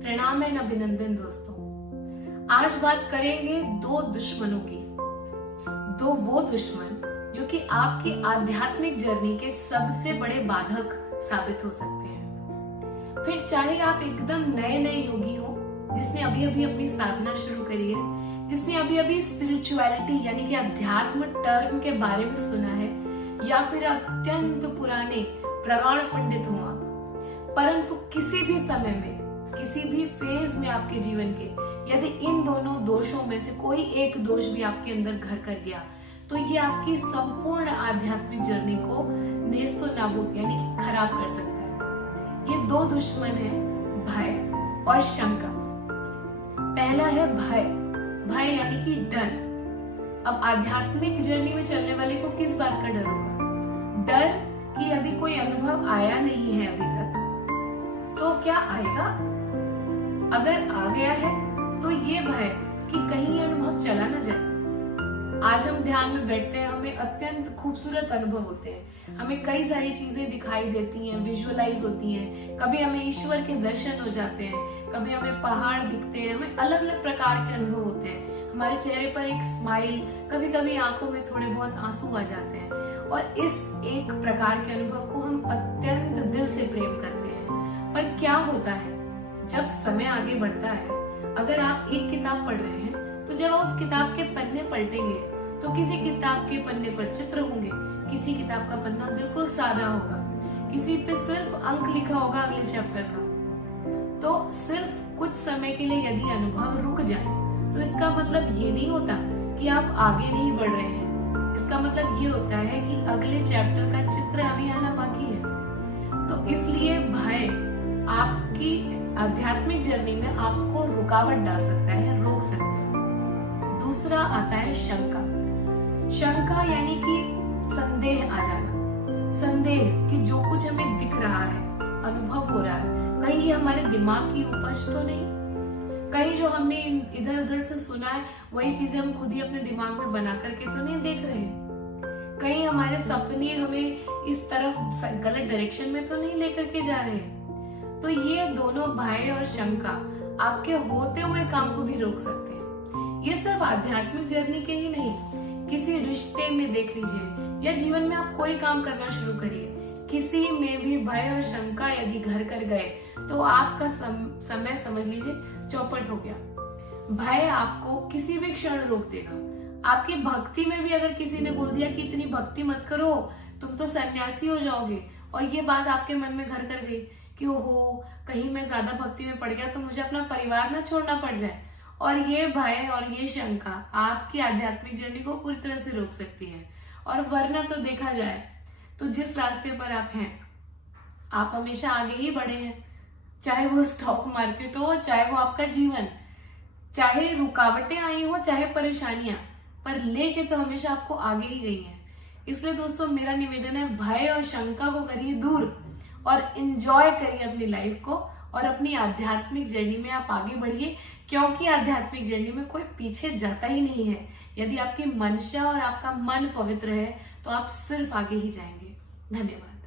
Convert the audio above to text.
प्रणाम एंड अभिनंदन दोस्तों। आज बात करेंगे दो दुश्मनों की। दो वो दुश्मन जो कि आपकी आध्यात्मिक जर्नी के सबसे बड़े बाधक साबित हो सकते हैं। फिर चाहे आप एकदम नए नए योगी हो, जिसने अभी अभी अपनी साधना शुरू करी है, जिसने अभी अभी स्पिरिचुअलिटी यानी कि अध्यात्म टर्म के बारे में सुना है, या फिर अत्यंत पुराने प्रगाढ़ पंडित हो आप, परंतु किसी भी समय में, किसी भी फेज में आपके जीवन के यदि इन दोनों दोषों में से कोई एक दोष भी आपके अंदर घर कर गया, तो ये आपकी संपूर्ण आध्यात्मिक जर्नी को नेस्तो नाबूद यानी कि खराब कर सकता है। ये दो दुश्मन है, भय और शंका। पहला है भय। भय यानी कि डर। अब आध्यात्मिक जर्नी में चलने वाले को किस बात का डर होगा? डर कि यदि कोई अनुभव आया नहीं है अभी तक, तो क्या आएगा? अगर आ गया है तो ये भय कि कहीं ये अनुभव चला ना जाए। आज हम ध्यान में बैठते हैं, हमें अत्यंत खूबसूरत अनुभव होते हैं, हमें कई सारी चीजें दिखाई देती हैं, विजुअलाइज होती हैं, कभी हमें ईश्वर के दर्शन हो जाते हैं, कभी हमें पहाड़ दिखते हैं, हमें अलग अलग प्रकार के अनुभव होते हैं, हमारे चेहरे पर एक स्माइल, कभी कभी आंखों में थोड़े बहुत आंसू आ जाते हैं, और इस एक प्रकार के अनुभव को हम अत्यंत दिल से प्रेम करते हैं। पर क्या होता है जब समय आगे बढ़ता है, अगर आप एक किताब पढ़ रहे हैं, तो जब आप उस किताब के पन्ने पलटेंगे तो किसी किताब के पन्ने पर चित्र होंगे, किसी किताब का पन्ना बिल्कुल सादा होगा, किसी पे सिर्फ अंक लिखा होगा अगले चैप्टर का। तो सिर्फ कुछ समय के लिए यदि अनुभव रुक जाए, तो इसका मतलब ये नहीं होता कि आप आगे नहीं बढ़ रहे हैं। इसका मतलब ये होता है कि अगले चैप्टर का चित्र अभी आना बाकी है। तो इसलिए भय आपकी आध्यात्मिक जर्नी में आपको रुकावट डाल सकता है, रोक सकता है। दूसरा आता है शंका। शंका यानी कि संदेह आ जाना। संदेह कि जो कुछ हमें दिख रहा है, अनुभव हो रहा है, कहीं ये हमारे दिमाग की उपज तो नहीं, कहीं जो हमने इधर उधर से सुना है वही चीजें हम खुद ही अपने दिमाग में बना करके तो नहीं देख रहे, कहीं हमारे सपने हमें इस तरफ गलत डायरेक्शन में तो नहीं लेकर के जा रहे। तो ये दोनों भय और शंका आपके होते हुए काम को भी रोक सकते हैं। ये सिर्फ आध्यात्मिक जर्नी के ही नहीं, किसी रिश्ते में देख लीजिए, या जीवन में आप कोई काम करना शुरू करिए, किसी में भी भय और शंका यदि घर कर गए तो आपका समय समझ लीजिए चौपट हो गया। भय आपको किसी भी क्षण रोक देगा। आपकी भक्ति में भी अगर किसी ने बोल दिया कि इतनी भक्ति मत करो, तुम तो सन्यासी हो जाओगे, और ये बात आपके मन में घर कर गई कि ओहो कहीं मैं ज्यादा भक्ति में पड़ गया तो मुझे अपना परिवार ना छोड़ना पड़ जाए, और ये भय और ये शंका आपकी आध्यात्मिक जर्नी को पूरी तरह से रोक सकती है। और वरना तो देखा जाए तो जिस रास्ते पर आप हैं, आप हमेशा आगे ही बढ़े हैं, चाहे वो स्टॉक मार्केट हो, चाहे वो आपका जीवन, चाहे रुकावटें आई हो, चाहे परेशानियां, पर लेके तो हमेशा आपको आगे ही गई हैं। इसलिए दोस्तों मेरा निवेदन है, भय और शंका को करिए दूर और एंजॉय करिए अपनी लाइफ को, और अपनी आध्यात्मिक जर्नी में आप आगे बढ़िए, क्योंकि आध्यात्मिक जर्नी में कोई पीछे जाता ही नहीं है। यदि आपकी मंशा और आपका मन पवित्र है तो आप सिर्फ आगे ही जाएंगे। धन्यवाद।